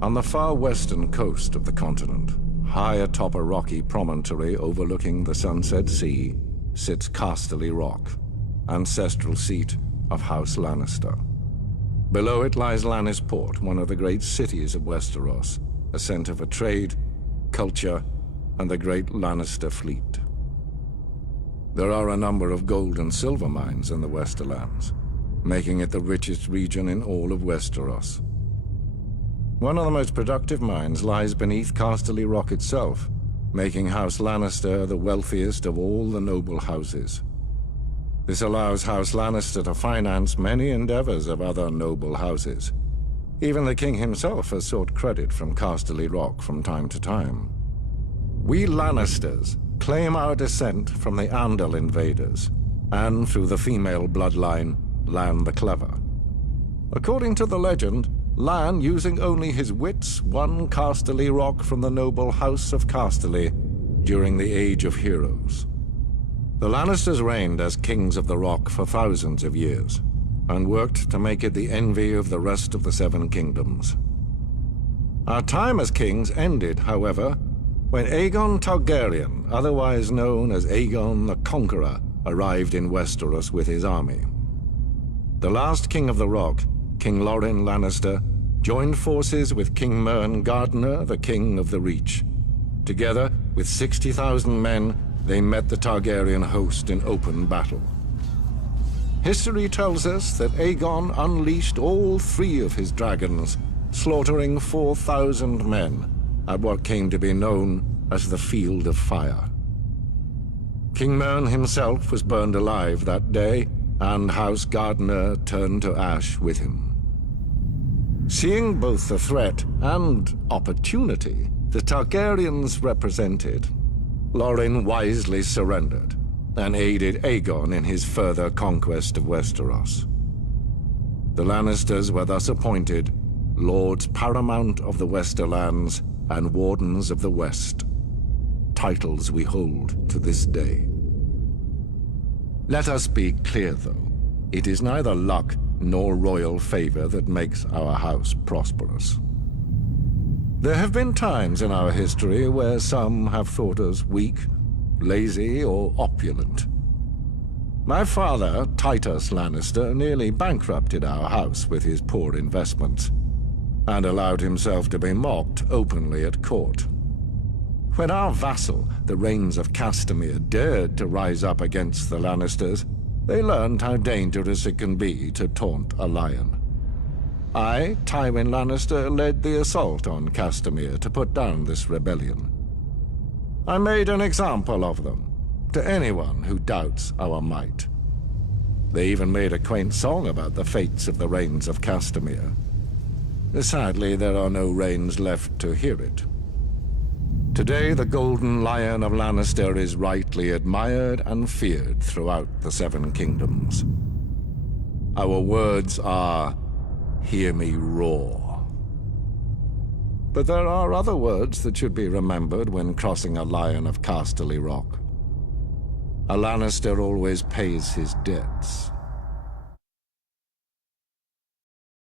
On the far western coast of the continent, high atop a rocky promontory overlooking the Sunset Sea, sits Casterly Rock, ancestral seat of House Lannister. Below it lies Lannisport, one of the great cities of Westeros, a center for trade, culture, and the great Lannister fleet. There are a number of gold and silver mines in the Westerlands, making it the richest region in all of Westeros. One of the most productive mines lies beneath Casterly Rock itself, making House Lannister the wealthiest of all the noble houses. This allows House Lannister to finance many endeavors of other noble houses. Even the king himself has sought credit from Casterly Rock from time to time. We Lannisters claim our descent from the Andal invaders, and through the female bloodline, Lann the Clever. According to the legend, Lann, using only his wits, won Casterly Rock from the noble House of Casterly during the Age of Heroes. The Lannisters reigned as kings of the Rock for thousands of years, and worked to make it the envy of the rest of the Seven Kingdoms. Our time as kings ended, however, when Aegon Targaryen, otherwise known as Aegon the Conqueror, arrived in Westeros with his army. The last king of the Rock, King Loren Lannister, joined forces with King Mern Gardener, the king of the Reach. Together, with 60,000 men, they met the Targaryen host in open battle. History tells us that Aegon unleashed all 3 of his dragons, slaughtering 4,000 men at what came to be known as the Field of Fire. King Mern himself was burned alive that day, and House Gardener turned to ash with him. Seeing both the threat and opportunity the Targaryens represented, Loren wisely surrendered and aided Aegon in his further conquest of Westeros. The Lannisters were thus appointed Lords Paramount of the Westerlands and Wardens of the West, titles we hold to this day. Let us be clear, though. It is neither luck nor royal favor that makes our house prosperous. There have been times in our history where some have thought us weak, lazy, or opulent. My father, Titus Lannister, nearly bankrupted our house with his poor investments, and allowed himself to be mocked openly at court. When our vassal, the Rains of Castamere, dared to rise up against the Lannisters, they learned how dangerous it can be to taunt a lion. I, Tywin Lannister, led the assault on Castamere to put down this rebellion. I made an example of them, to anyone who doubts our might. They even made a quaint song about the fates of the Rains of Castamere. Sadly, there are no Rains left to hear it. Today, the Golden Lion of Lannister is rightly admired and feared throughout the Seven Kingdoms. Our words are, "Hear me roar." But there are other words that should be remembered when crossing a Lion of Casterly Rock. A Lannister always pays his debts.